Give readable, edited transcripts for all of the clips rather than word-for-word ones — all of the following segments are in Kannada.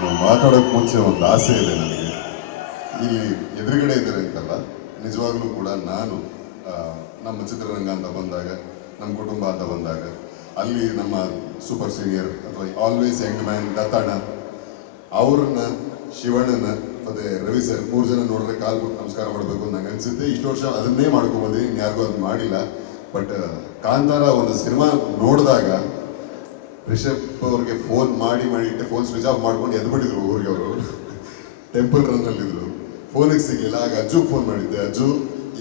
ನಾನು ಮಾತಾಡೋಕ್ಕೆ ಮುಂಚೆ ಒಂದು ಆಸೆ ಇದೆ ನನಗೆ. ಇಲ್ಲಿ ಎದುರುಗಡೆ ಇದ್ದಾರೆ ಅಂತಲ್ಲ, ನಿಜವಾಗ್ಲೂ ಕೂಡ ನಾನು ನಮ್ಮ ಚಿತ್ರರಂಗ ಅಂತ ಬಂದಾಗ, ನಮ್ಮ ಕುಟುಂಬ ಅಂತ ಬಂದಾಗ, ಅಲ್ಲಿ ನಮ್ಮ ಸೂಪರ್ ಸೀನಿಯರ್ ಅಥವಾ ಆಲ್ವೇಸ್ ಯಂಗ್ ಮ್ಯಾನ್ ದತ್ತಣ್ಣ ಅವ್ರನ್ನ, ಶಿವಣ್ಣನ ಮತ್ತೆ ರವಿ ಸರ್ 3 ಜನ ನೋಡಿದ್ರೆ ಕಾಲು ಬಿಟ್ಟು ನಮಸ್ಕಾರ ಮಾಡಬೇಕು ಅಂತ ನಂಗೆ ಅನ್ಸುತ್ತೆ. ಇಷ್ಟು ವರ್ಷ ಅದನ್ನೇ ಮಾಡ್ಕೊಂಡ್ಬಂದು ಇನ್ಯಾರಿಗೂ ಅದು ಮಾಡಿಲ್ಲ. ಬಟ್ ಕಾಂತಾರ ಒಂದು ಸಿನಿಮಾ ನೋಡಿದಾಗ ರಿಷಬ್ ಅವ್ರಿಗೆ ಫೋನ್ ಮಾಡಿ ಇಟ್ಟೆ ಫೋನ್ ಸ್ವಿಚ್ ಆಫ್ ಮಾಡ್ಕೊಂಡು ಎದ್ಬಿಟ್ಟಿದ್ರು ಊರಿಗೆ. ಅವರು ಟೆಂಪಲ್ ರನ್ನಲ್ಲಿದ್ರು, ಫೋನಿಗೆ ಸಿಗಲಿಲ್ಲ. ಆಗ ಅಜ್ಜುಗೆ ಫೋನ್ ಮಾಡಿದ್ದೆ, ಅಜ್ಜು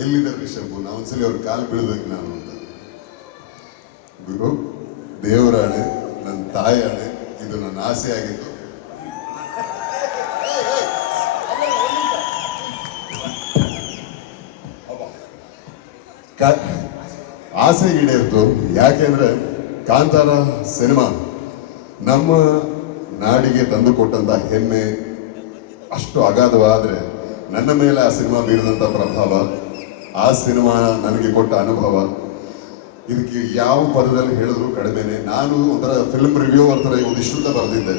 ಎಲ್ಲಿದ್ದಾರೆ ರಿಷಬ್, ನಾ ಒಂದ್ಸಲಿ ಅವ್ರ ಕಾಲು ಬೀಳ್ಬೇಕು ನಾನು ಅಂತ. ಗುರು, ದೇವರಾಣೆ, ನನ್ನ ತಾಯಾಣೆ, ಇದು ನನ್ನ ಆಸೆ ಆಗಿತ್ತು. ಆಸೆ ಈಡೇರಿತು. ಯಾಕೆಂದ್ರೆ ಕಾಂತಾರ ಸಿನಿಮಾ ನಮ್ಮ ನಾಡಿಗೆ ತಂದುಕೊಟ್ಟಂತ ಹೆಮ್ಮೆ ಅಷ್ಟು ಅಗಾಧವಾದ್ರೆ, ನನ್ನ ಮೇಲೆ ಆ ಸಿನಿಮಾ ಬೀರಿದಂಥ ಪ್ರಭಾವ, ಆ ಸಿನಿಮಾ ನನಗೆ ಕೊಟ್ಟ ಅನುಭವ, ಇದಕ್ಕೆ ಯಾವ ಪದದಲ್ಲಿ ಹೇಳಿದ್ರು ಕಡಿಮೆನೆ. ನಾನು ಒಂಥರ ಫಿಲ್ಮ್ ರಿವ್ಯೂವರ್ ಥರ ಒಂದಿಷ್ಟು ಬರೆದಿದ್ದೆ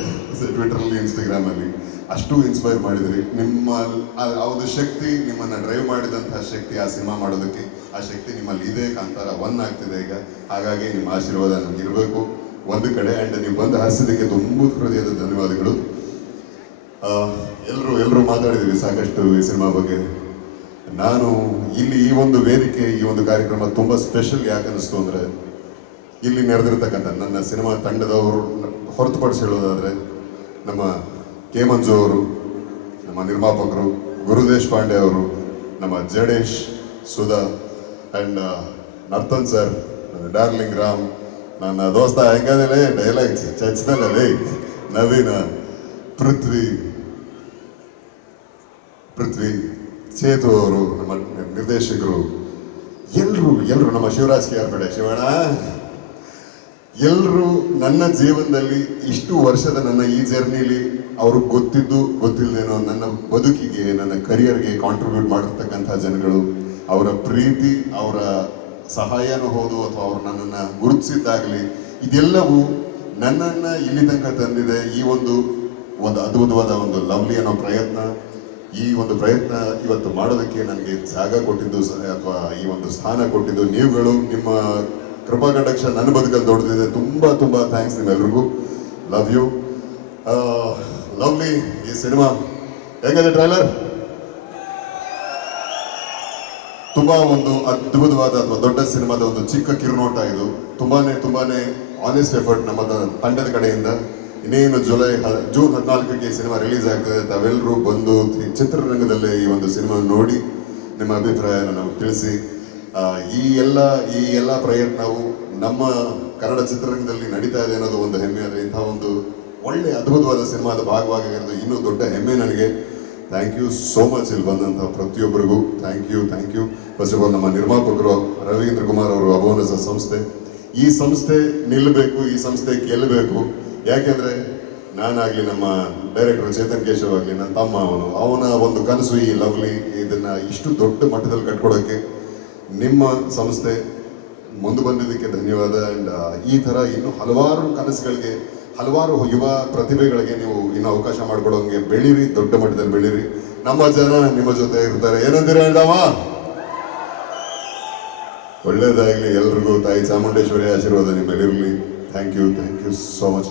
ಟ್ವಿಟರಲ್ಲಿ, ಇನ್ಸ್ಟಾಗ್ರಾಮಲ್ಲಿ. ಅಷ್ಟು ಇನ್ಸ್ಪೈರ್ ಮಾಡಿದ್ರಿ. ನಿಮ್ಮ ಒಂದು ಶಕ್ತಿ, ನಿಮ್ಮನ್ನು ಡ್ರೈವ್ ಮಾಡಿದಂತಹ ಶಕ್ತಿ ಆ ಸಿನಿಮಾ ಮಾಡೋದಕ್ಕೆ, ಆ ಶಕ್ತಿ ನಿಮ್ಮಲ್ಲಿ ಇದೆ. ಕಾಂತಾರ 1 ಆಗ್ತಿದೆ ಈಗ. ಹಾಗಾಗಿ ನಿಮ್ಮ ಆಶೀರ್ವಾದ ನಮ್ಗೆ ಇರಬೇಕು ಒಂದು ಕಡೆ. ಆ್ಯಂಡ್ ನೀವು ಬಂದು ಹರಿಸಿದ್ದಕ್ಕೆ ತುಂಬ ಹೃದಯದ ಧನ್ಯವಾದಗಳು. ಎಲ್ಲರೂ ಮಾತಾಡಿದ್ದೀವಿ ಸಾಕಷ್ಟು ಈ ಸಿನಿಮಾ ಬಗ್ಗೆ. ನಾನು ಇಲ್ಲಿ ಈ ಒಂದು ವೇದಿಕೆ, ಈ ಒಂದು ಕಾರ್ಯಕ್ರಮ ತುಂಬ ಸ್ಪೆಷಲ್ ಯಾಕೆ ಅನ್ನಿಸ್ತು ಅಂದರೆ, ಇಲ್ಲಿ ನೆರೆದಿರ್ತಕ್ಕಂಥ ನನ್ನ ಸಿನಿಮಾ ತಂಡದವರು ಹೊರತುಪಡಿಸಿ ಹೇಳೋದಾದರೆ, ನಮ್ಮ ಕೆ ಮಂಜು ಅವರು, ನಮ್ಮ ನಿರ್ಮಾಪಕರು ಗುರು ದೇಶಪಾಂಡೆ ಅವರು, ನಮ್ಮ ಜಡೇಶ್, ಸುಧಾ ಆ್ಯಂಡ್ ನರ್ತನ್ ಸರ್, ನನ್ನ ಡಾರ್ಲಿಂಗ್ ರಾಮ್, ನನ್ನ ದೋಸ್ತ ಹೆಂಗದಲೇ ಡೈಲಾಗ್ ಚಚ್ದಲ್ಲೇ ನವೀನ, ಪೃಥ್ವಿ, ಚೇತು ಅವರು, ನಮ್ಮ ನಿರ್ದೇಶಕರು, ಎಲ್ಲರೂ ನಮ್ಮ ಶಿವರಾಜ್ ಕೆ ಆರ್ ಬೇಡ, ಶಿವಣ್ಣ, ಎಲ್ಲರೂ ನನ್ನ ಜೀವನದಲ್ಲಿ ಇಷ್ಟು ವರ್ಷದ ನನ್ನ ಈ ಜರ್ನಿಲಿ ಅವರು ಗೊತ್ತಿದ್ದು ಗೊತ್ತಿಲ್ಲದೇನೋ ನನ್ನ ಬದುಕಿಗೆ, ನನ್ನ ಕರಿಯರ್ಗೆ ಕಾಂಟ್ರಿಬ್ಯೂಟ್ ಮಾಡಿರ್ತಕ್ಕಂಥ ಜನಗಳು, ಅವರ ಪ್ರೀತಿ, ಅವರ ಸಹಾಯನೂ ಹೌದು ಅಥವಾ ಅವರು ನನ್ನನ್ನು ಗುರುತಿಸಿದ್ದಾಗಲಿ, ಇದೆಲ್ಲವೂ ನನ್ನನ್ನು ಇಲ್ಲಿ ತನಕ ತಂದಿದೆ. ಈ ಒಂದು ಅದ್ಭುತವಾದ ಒಂದು ಲವ್ಲಿ ಅನ್ನೋ ಪ್ರಯತ್ನ, ಈ ಒಂದು ಪ್ರಯತ್ನ ಇವತ್ತು ಮಾಡೋದಕ್ಕೆ ನನಗೆ ಜಾಗ ಕೊಟ್ಟಿದ್ದು ಅಥವಾ ಈ ಒಂದು ಸ್ಥಾನ ಕೊಟ್ಟಿದ್ದು ನೀವುಗಳು. ನಿಮ್ಮ ಕೃಪಾ ಕಟಾಕ್ಷ ನನ್ನ ಬದುಕಲ್ಲಿ ದೊಡ್ಡದಿದೆ. ತುಂಬ ಥ್ಯಾಂಕ್ಸ್ ನಿಮ್ಮೆಲ್ರಿಗೂ. Love you. ಲವ್ಲಿ. ಈ ಸಿನಿಮಾ ಹೇಗಿದೆ? ಟ್ರೈಲರ್ ತುಂಬಾ ಒಂದು ಅದ್ಭುತವಾದ ಅಥವಾ ದೊಡ್ಡ ಸಿನಿಮಾದ ಒಂದು ಚಿಕ್ಕ ಕಿರುನೋಟ ಇದು. ತುಂಬಾನೇ ಆನೆಸ್ಟ್ ಎಫರ್ಟ್ ನಮ್ಮ ತಂಡದ ಕಡೆಯಿಂದ. ಇನ್ನೇನು ಜೂನ್ 14ಕ್ಕೆ ಸಿನಿಮಾ ರಿಲೀಸ್ ಆಗ್ತದೆ. ತಾವೆಲ್ಲರೂ ಬಂದು ಚಿತ್ರರಂಗದಲ್ಲೇ ಈ ಒಂದು ಸಿನಿಮಾ ನೋಡಿ ನಿಮ್ಮ ಅಭಿಪ್ರಾಯನ ನಮಗೆ ತಿಳಿಸಿ. ಈ ಎಲ್ಲ ಪ್ರಯತ್ನವು ನಮ್ಮ ಕನ್ನಡ ಚಿತ್ರರಂಗದಲ್ಲಿ ನಡೀತಾ ಇದೆ ಅನ್ನೋದು ಒಂದು ಹೆಮ್ಮೆ. ಆದರೆ ಇಂಥ ಒಂದು ಒಳ್ಳೆ ಅದ್ಭುತವಾದ ಸಿನಿಮಾದ ಭಾಗವಾಗಿರೋದು ಇನ್ನೂ ದೊಡ್ಡ ಹೆಮ್ಮೆ ನನಗೆ. ಥ್ಯಾಂಕ್ ಯು ಸೋ ಮಚ್ ಇಲ್ಲಿ ಬಂದಂಥ ಪ್ರತಿಯೊಬ್ಬರಿಗೂ thank you. First of all ನಮ್ಮ ನಿರ್ಮಾಪಕರು ರವೀಂದ್ರ ಕುಮಾರ್ ಅವರು, ಅಭೋನಸ ಸಂಸ್ಥೆ. ಈ ಸಂಸ್ಥೆ ನಿಲ್ಲಬೇಕು, ಈ ಸಂಸ್ಥೆ ಗೆಲ್ಲಬೇಕು. ಯಾಕೆಂದರೆ ನಾನಾಗಲಿ, ನಮ್ಮ ಡೈರೆಕ್ಟರ್ ಚೇತನ್ ಕೇಶವ್ ಆಗಲಿ, ನನ್ನ ತಮ್ಮ ಅವನ ಒಂದು ಕನಸು ಈ ಲವ್ಲಿ, ಇದನ್ನು ಇಷ್ಟು ದೊಡ್ಡ ಮಟ್ಟದಲ್ಲಿ ಕಟ್ಕೊಡೋಕ್ಕೆ ನಿಮ್ಮ ಸಂಸ್ಥೆ ಮುಂದೆ ಬಂದಿದ್ದಕ್ಕೆ ಧನ್ಯವಾದ. ಆ್ಯಂಡ್ ಈ ಥರ ಇನ್ನೂ ಹಲವಾರು ಕನಸುಗಳಿಗೆ, ಹಲವಾರು ಯುವ ಪ್ರತಿಭೆಗಳಿಗೆ ನೀವು ಇನ್ನೂ ಅವಕಾಶ ಮಾಡಿಕೊಡೋಂಗೆ ಬೆಳೀರಿ, ದೊಡ್ಡ ಮಟ್ಟದಲ್ಲಿ ಬೆಳೀರಿ. ನಮ್ಮ ಜನ ನಿಮ್ಮ ಜೊತೆ ಇರ್ತಾರೆ. ಏನಂತೀರ ಹೇಳಮ್ಮ? ಒಳ್ಳೇದಾಗಲಿ ಎಲ್ರಿಗೂ. ತಾಯಿ ಚಾಮುಂಡೇಶ್ವರಿ ಆಶೀರ್ವಾದ ನಿಮ್ಮೆಲ್ಲಿರಲಿ. Thank you so much.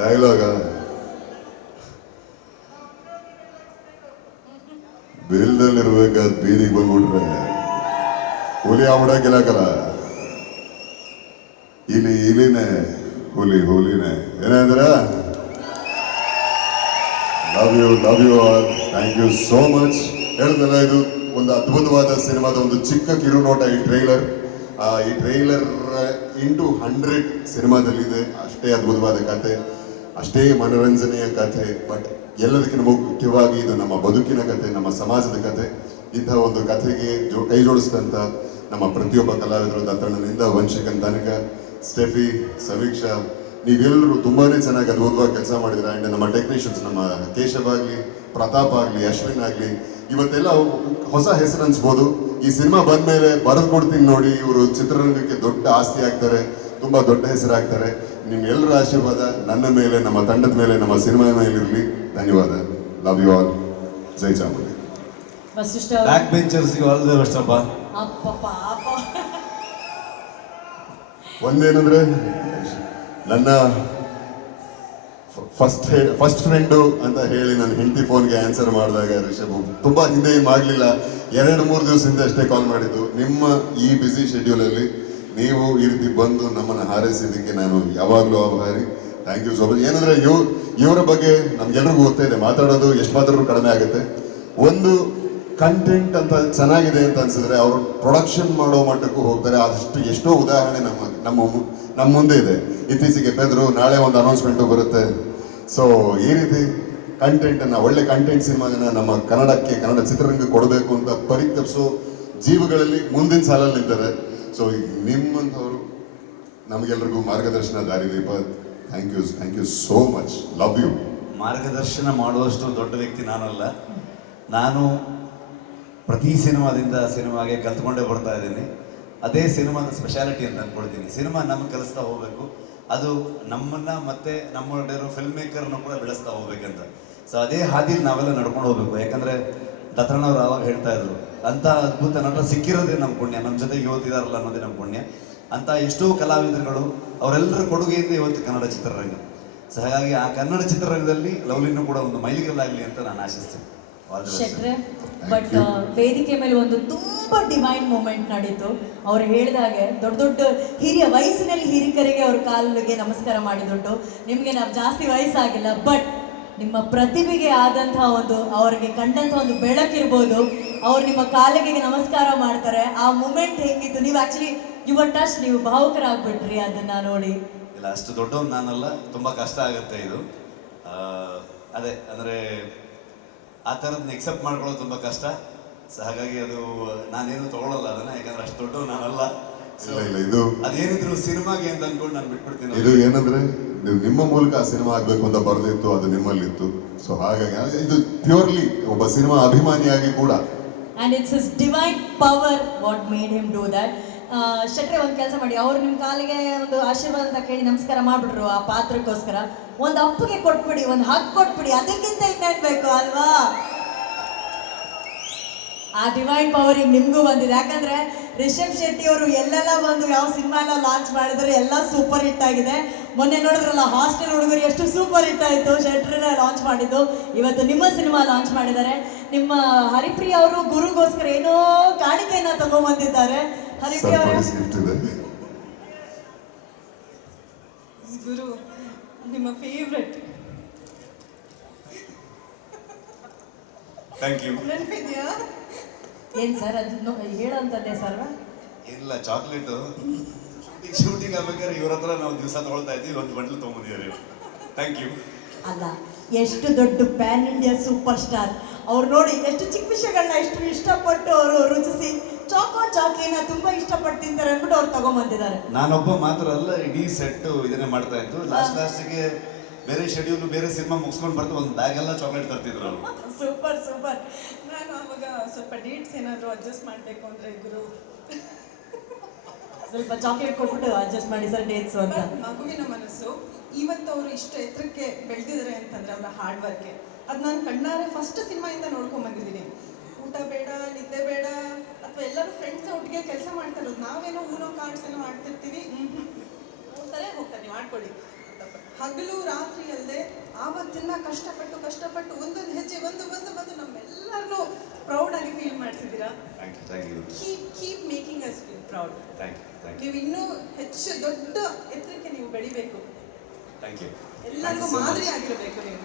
Dialogue ಬಿಲ್ದಲ್ಲಿರ್ಬೇಕಾದ ಬೀದಿಗೆ ಬಂದ್ಬಿಟ್ರೆ ಹುಲಿ ಆಗ್ಬಿಡಕ್ಕಿಲ್ಲಕಲ್ಲ. ಇಲಿನೇ ಹುಲಿನೇ. ಏನಂದ್ರ love you all. Thank you so much. ಹೇಳ್ದಲ್ಲ, ಇದು ಒಂದು ಅದ್ಭುತವಾದ ಸಿನಿಮಾದ ಒಂದು ಚಿಕ್ಕ ಕಿರುನೋಟ ಈ ಟ್ರೈಲರ್. ಈ ಟ್ರೈಲರ್ ಇಂಟು 100 ಸಿನಿಮಾದಲ್ಲಿದೆ. ಅಷ್ಟೇ ಅದ್ಭುತವಾದ ಕಥೆ, ಅಷ್ಟೇ ಮನೋರಂಜನೆಯ ಕಥೆ. ಬಟ್ ಎಲ್ಲದಕ್ಕಿಂತ ಮುಖ್ಯವಾಗಿ ಇದು ನಮ್ಮ ಬದುಕಿನ ಕಥೆ, ನಮ್ಮ ಸಮಾಜದ ಕಥೆ. ಇಂಥ ಒಂದು ಕಥೆಗೆ ಕೈ ಜೋಡಿಸಿದಂಥ ನಮ್ಮ ಪ್ರತಿಯೊಬ್ಬ ಕಲಾವಿದರು, ದತ್ತಣ್ಣನಿಂದ ವಂಶಿಕನ್ ತನಕ, ಸ್ಟೆಫಿ, ಸಮೀಕ್ಷಾ, ನೀವೆಲ್ಲರೂ ತುಂಬಾ ಚೆನ್ನಾಗಿ ಅದ್ಭುತವಾಗಿ ಕೆಲಸ ಮಾಡಿದ್ರೆ. ಆ್ಯಂಡ್ ನಮ್ಮ ಟೆಕ್ನಿಷಿಯನ್ಸ್, ನಮ್ಮ ಕೇಶವ್ ಆಗಲಿ, ಪ್ರತಾಪ್ ಆಗಲಿ, ಅಶ್ವಿನ್ ಆಗಲಿ, ಇವತ್ತೆಲ್ಲ ಹೊಸ ಹೆಸರು ಅನ್ಸ್ಬೋದು. ಈ ಸಿನಿಮಾ ಬಂದ ಮೇಲೆ ಬರೆದು ಕೊಡ್ತೀನಿ ನೋಡಿ, ಇವರು ಚಿತ್ರರಂಗಕ್ಕೆ ದೊಡ್ಡ ಆಸ್ತಿ ಆಗ್ತಾರೆ, ತುಂಬ ದೊಡ್ಡ ಹೆಸರಾಗ್ತಾರೆ. ನಿಮ್ಮೆಲ್ಲರ ಆಶೀರ್ವಾದ ನನ್ನ ಮೇಲೆ, ನಮ್ಮ ತಂಡದ ಮೇಲೆ, ನಮ್ಮ ಸಿನಿಮಾ ಮೇಲೆ ಇರಲಿ. ಧನ್ಯವಾದ. Love you all. ಜೈ ಚಾಮುಂಡಿ. ಬ್ಯಾಕ್ ಬೆಂಚರ್ಸ್ಗೆ ಆಲ್ ದ ಬೆಸ್ಟ್ ಅಪ್ಪ. ಒಂದೇನಂದ್ರೆ ನನ್ನ ಫಸ್ಟ್ ಫ್ರೆಂಡು ಅಂತ ಹೇಳಿ ನನ್ನ ಹೆಂಡತಿ ಫೋನ್ಗೆ ಆನ್ಸರ್ ಮಾಡಿದಾಗ ರಿಷಬ್ ತುಂಬಾ ಹಿಂದೆ ಮಾಡಲಿಲ್ಲ, 2-3 ದಿವಸದಿಂದ ಅಷ್ಟೇ ಕಾಲ್ ಮಾಡಿದ್ದು. ನಿಮ್ಮ ಈ ಬ್ಯುಸಿ ಶೆಡ್ಯೂಲಲ್ಲಿ ನೀವು ಈ ರೀತಿ ಬಂದು ನಮ್ಮನ್ನು ಹಾರೈಸಿದ್ದಕ್ಕೆ ನಾನು ಯಾವಾಗಲೂ ಆಭಾರಿ. Thank you so much. ಏನಂದ್ರೆ ಇವರ ಬಗ್ಗೆ ನಮ್ಗೆಲ್ರಿಗೂ ಗೊತ್ತೇ ಇದೆ, ಮಾತಾಡೋದು ಎಷ್ಟು ಮಾತಾಡೋದು ಕಡಿಮೆ ಆಗುತ್ತೆ. ಒಂದು ಕಂಟೆಂಟ್ ಅಂತ ಚೆನ್ನಾಗಿದೆ ಅಂತ ಅನ್ಸಿದ್ರೆ ಅವರು ಪ್ರೊಡಕ್ಷನ್ ಮಾಡೋ ಮಟ್ಟಕ್ಕೂ ಹೋಗ್ತಾರೆ. ಆದಷ್ಟು ಎಷ್ಟೋ ಉದಾಹರಣೆ ನಮ್ಮ ಮುಂದೆ ಇದೆ. ಇತ್ತೀಚೆಗೆ ಪೆದ್ರು ನಾಳೆ ಒಂದು ಅನೌನ್ಸ್ಮೆಂಟು ಬರುತ್ತೆ. ಸೊ ಈ ರೀತಿ ಕಂಟೆಂಟನ್ನು, ಒಳ್ಳೆ ಕಂಟೆಂಟ್ ಸಿನಿಮಾನ ನಮ್ಮ ಕನ್ನಡಕ್ಕೆ, ಕನ್ನಡ ಚಿತ್ರರಂಗಕ್ಕೆ ಕೊಡಬೇಕು ಅಂತ ಪರಿತಪಿಸೋ ಜೀವಗಳಲ್ಲಿ ಮುಂದಿನ ಸಾಲಲ್ಲಿ ನಿಂತಾರೆ. ಸೊ ನಿಮ್ಮಂಥವರು ನಮಗೆಲ್ರಿಗೂ ಮಾರ್ಗದರ್ಶನ, ದಾರಿದೀಪ. Thank you so much. Love you. ಮಾರ್ಗದರ್ಶನ ಮಾಡುವಷ್ಟು ದೊಡ್ಡ ವ್ಯಕ್ತಿ ನಾನಲ್ಲ. ನಾನು ಪ್ರತಿ ಸಿನಿಮಾಗೆ ಕಲ್ತ್ಕೊಂಡೇ ಬರ್ತಾ ಇದ್ದೀನಿ. ಅದೇ ಸಿನಿಮಾದ ಸ್ಪೆಷಾಲಿಟಿ ಅಂತ ಅಂದ್ಕೊಳ್ತೀನಿ. ಸಿನಿಮಾ ನಮಗೆ ಕಲಿಸ್ತಾ ಹೋಗಬೇಕು, ಅದು ನಮ್ಮನ್ನ ಮತ್ತೆ ನಮ್ಮಲ್ಲಿರೋ ಫಿಲ್ಮ್ ಮೇಕರ್ನ ಕೂಡ ಬೆಳೆಸ್ತಾ ಹೋಗ್ಬೇಕಂತ. ಸೊ ಅದೇ ಹಾದಿಲಿ ನಾವೆಲ್ಲ ನಡ್ಕೊಂಡು ಹೋಗ್ಬೇಕು. ಯಾಕಂದ್ರೆ ದತ್ತಣ್ಣವ್ರು ಆವಾಗ ಹೇಳ್ತಾ ಇದ್ರು, ಅಂತ ಅದ್ಭುತ ನಟ ಸಿಕ್ಕಿರೋದೇ ನಮ್ಮ ಪುಣ್ಯ, ನಮ್ಮ ಜೊತೆ ಇವತ್ತಿದಾರಲ್ಲ ಅನ್ನೋದೇ ನಮ್ಮ ಪುಣ್ಯ ಅಂತ. ಎಷ್ಟೋ ಕಲಾವಿದರುಗಳು ಅವರೆಲ್ಲರ ಕೊಡುಗೆಯಿಂದ ಇವತ್ತು ಕನ್ನಡ ಚಿತ್ರರಂಗ. ಸೊ ಹಾಗಾಗಿ ಆ ಕನ್ನಡ ಚಿತ್ರರಂಗದಲ್ಲಿ ಲವ್ಲಿನೂ ಕೂಡ ಒಂದು ಮೈಲಿಗಲ್ಲಾಗಲಿ ಅಂತ ನಾನು ಆಶಿಸ್ತೀನಿ. ಶೆಟ್ರೆ, ಬಟ್ ವೇದಿಕೆ ಮೇಲೆ ಒಂದು ತುಂಬಾ ಡಿವೈನ್ ಮೂಮೆಂಟ್ ನಡೀತು. ಅವ್ರು ಹೇಳಿದಾಗೆ ದೊಡ್ಡ ದೊಡ್ಡ ವಯಸ್ಸಿನಲ್ಲಿ ಹಿರಿಕರಿಗೆ ಅವ್ರ ಕಾಲಿಗೆ ನಮಸ್ಕಾರ ಮಾಡಿದುಂಟು. ನಿಮಗೆ ನಾವು ಜಾಸ್ತಿ ವಯಸ್ಸಾಗಿಲ್ಲ, ಬಟ್ ನಿಮ್ಮ ಪ್ರತಿಭೆಗೆ ಆದಂತಹ ಒಂದು, ಅವ್ರಿಗೆ ಕಂಡಂಥ ಒಂದು ಬೆಳಕಿರ್ಬೋದು, ಅವ್ರು ನಿಮ್ಮ ಕಾಲಿಗೆ ನಮಸ್ಕಾರ ಮಾಡ್ತಾರೆ. ಆ ಮೂಮೆಂಟ್ ಹೆಂಗಿತ್ತು? ನೀವು ಆಕ್ಚುಲಿ ಯುವರ್ ಟಚ್, ನೀವು ಭಾವುಕರಾಗ್ಬಿಟ್ರಿ ಅದನ್ನ ನೋಡಿ. ಇಲ್ಲ, ಅಷ್ಟು ದೊಡ್ಡವನು ನಾನಲ್ಲ, ತುಂಬಾ ಕಷ್ಟ ಆಗುತ್ತೆ ಇದು. ಅದೇ ಅಂದ್ರೆ ಆ ಥರದನ್ನ ಎಕ್ಸೆಪ್ಟ್ ಮಾಡ್ಕೊಳ್ಳೋದು ತುಂಬ ಕಷ್ಟ. ಸೊ ಹಾಗಾಗಿ ಅದು ನಾನೇನು ತಗೊಳ್ಳಲ್ಲ ಅದನ್ನ, ಯಾಕಂದ್ರೆ ಅಷ್ಟು ದೊಡ್ಡವು ನಾನಲ್ಲ. ಇದು ಅದೇನಿದ್ರು ಸಿನಿಮಾಗೆ ಅಂತ ಅನ್ಕೊಂಡು ನಾನು ಬಿಟ್ಬಿಡ್ತೀನಿ. ಇದು ಏನಂದ್ರೆ ನಿಮ್ಮ ಮೂಲಕ ಆ ಸಿನಿಮಾ ಆಗ್ಬೇಕು ಅಂತ ಬರೆದಿತ್ತು, ಅದು ನಿಮ್ಮಲ್ಲಿತ್ತು. ಸೊ ಹಾಗಾಗಿ ಇದು ಪ್ಯೂರ್ಲಿ ಒಬ್ಬ ಸಿನಿಮಾ ಅಭಿಮಾನಿಯಾಗಿ ಕೂಡ. And it's his divine power what made him do that. ಶೆಟ್ರೆ, ಒಂದು ಕೆಲಸ ಮಾಡಿ, ಅವ್ರು ನಿಮ್ಮ ಕಾಲಿಗೆ ಒಂದು ಆಶೀರ್ವಾದ ಅಂತ ಕೇಳಿ ನಮಸ್ಕಾರ ಮಾಡ್ಬಿಟ್ರು ಆ ಪಾತ್ರಕ್ಕೋಸ್ಕರ. ಒಂದು ಅಪ್ಪಗೆ ಕೊಟ್ಬಿಡಿ, ಒಂದು ಹಗ್ ಕೊಟ್ಬಿಡಿ, ಅದಕ್ಕಿಂತ ಇನ್ನೇನ್ ಬೇಕು ಅಲ್ವಾ? ಆ ಡಿವೈನ್ ಪವರ್ ಈಗ ನಿಮಗೂ ಬಂದಿದೆ. ಯಾಕಂದ್ರೆ ರಿಷಬ್ ಶೆಟ್ಟಿ ಅವರು ಎಲ್ಲೆಲ್ಲ ಬಂದು ಯಾವ ಸಿನಿಮಾನ ಲಾಂಚ್ ಮಾಡಿದ್ರೆ ಎಲ್ಲ ಸೂಪರ್ ಹಿಟ್ ಆಗಿದೆ. ಮೊನ್ನೆ ನೋಡಿದ್ರಲ್ಲ, ಹಾಸ್ಟೆಲ್ ಹುಡುಗರು ಎಷ್ಟು ಸೂಪರ್ ಹಿಟ್ ಆಯಿತು, ಶೆಟ್ರಿನ ಲಾಂಚ್ ಮಾಡಿದ್ದು. ಇವತ್ತು ನಿಮ್ಮ ಸಿನಿಮಾ ಲಾಂಚ್ ಮಾಡಿದ್ದಾರೆ. ನಿಮ್ಮ ಹರಿಪ್ರಿಯ ಅವರು ಗುರುಗೋಸ್ಕರ ಏನೋ ಕಾಣಿಕೆಯನ್ನ ತಗೊಂಡ್ಬಂದಿದ್ದಾರೆ. ಹರಿಪ್ರಿಯ ಅವರು, ಗುರು ನಿಮ್ಮ ಫೇವ್ರೆಟ್. Thank you. ನೆನಪಿದ್ಯಾ? ಏನ್ ಸರ್ ಅದು ಹೇಳೋಂಥದ್ದೇ ಸರ್? ಇಲ್ಲ, ಚಾಕ್ಲೇಟು ಶೂಟಿಂಗ್ ಆಗ್ಬೇಕಾದ್ರೆ ಇವ್ರ ಹತ್ರ ನಾವು ದಿವಸ ತಗೊಳ್ತಾ ಇದ್ವಿ, ಒಂದು ಬಂಡ್ಲು ತೊಗೊಂಡಿದ್ದಾರೆ. Thank you. ಅಲ್ಲ, ಎಷ್ಟು ದೊಡ್ಡ ಪ್ಯಾನ್ ಇಂಡಿಯಾ ಸೂಪರ್ ಸ್ಟಾರ್ ಅವ್ರು ನೋಡಿ, ಎಷ್ಟು ಚಿಕ್ಕ ವಿಷಯಗಳನ್ನ ಎಷ್ಟು ಇಷ್ಟಪಟ್ಟು ಅವರು ರುಚಿಸಿ ಚಾಕ್ಲೇಟ್ನ ತುಂಬಾ ಇಷ್ಟಪಟ್ಟು ತಿಂತಾರೆ ಅಂದ್ಬಿಟ್ಟು ಅವ್ರು ತಗೊಂಡ್ಬಂದಿದ್ದಾರೆ. ನಾನೊಬ್ಬ ಮಾತ್ರ ಅಲ್ಲ, ಇಡೀ ಸೆಟ್ ಇದನ್ನೇ ಮಾಡ್ತಾ ಇತ್ತು. ಲಾಸ್ಟಿಗೆ ಬೇರೆ ಶೆಡ್ಯೂಲ್, ಬೇರೆ ಸಿನಿಮಾ ಮುಗಿಸ್ಕೊಂಡು ಬರ್ತಾ ಒಂದು ಬ್ಯಾಗ್ ಎಲ್ಲ ಚಾಕ್ಲೇಟ್ ತರ್ತಿದ್ರು ಅವರು. Super super. ನಾನು ಅವಾಗ ಸ್ವಲ್ಪ ಡೇಟ್ಸ್ ಏನಾದರೂ ಅಡ್ಜಸ್ಟ್ ಮಾಡಬೇಕು ಅಂದರೆ ಗುರು ಸ್ವಲ್ಪ ಚಾಕ್ಲೇಟ್ ಕೊಟ್ಬಿಟ್ಟು ಅಡ್ಜಸ್ಟ್ ಮಾಡಿ ಸರ್ ಡೇಟ್ಸ್ ಅಂತ. ಮಗುವಿನ ಮನಸ್ಸು ಇವತ್ತು ಅವರು ಇಷ್ಟು ಎತ್ತರಕ್ಕೆ ಬೆಳೆದಿದ್ದಾರೆ ಅಂತಂದ್ರೆ ಅವರ ಹಾರ್ಡ್ ವರ್ಕೆ. ಅದು ನಾನು ಕಣ್ಣಾರೆ ಫಸ್ಟ್ ಸಿನಿಮಾಯಿಂದ ನೋಡ್ಕೊಂಡ್ ಬಂದಿದ್ದೀನಿ. ಊಟ ಬೇಡ, ನಿದ್ದೆ ಬೇಡ, ಅಥವಾ ಎಲ್ಲರೂ ಫ್ರೆಂಡ್ಸ್ ಒಟ್ಟಿಗೆ ಕೆಲಸ ಮಾಡ್ತಾ ಇರೋದು. ನಾವೇನೋ ಊನೋ ಕಾರ್ಡ್ಸ್ ಏನೋ ಮಾಡ್ತಿರ್ತೀವಿ, ಹೋಗ್ತಾರೆ ನೀವು ಮಾಡ್ಕೊಳ್ಳಿ. ಹಗಲು ರಾತ್ರಿ ಅಲ್ಲದೆ ಆವತ್ತಿನ ಕಷ್ಟಪಟ್ಟು ಒಂದೊಂದು ಹೆಜ್ಜೆ ಬಂದು ನಮ್ಮೆಲ್ಲರನ್ನೂ ಪ್ರೌಡ್ ಆಗಿ ಫೀಲ್ ಮಾಡ್ತಿದ್ದೀರಾ. Keep making us feel proud. ನೀವು ಇನ್ನೂ ಹೆಚ್ಚು ದೊಡ್ಡ ಎತ್ತರಕ್ಕೆ ನೀವು ಬೆಳಿಬೇಕು, ಎಲ್ಲರಿಗೂ ಮಾದರಿ ಆಗಿರಬೇಕು ನೀವು.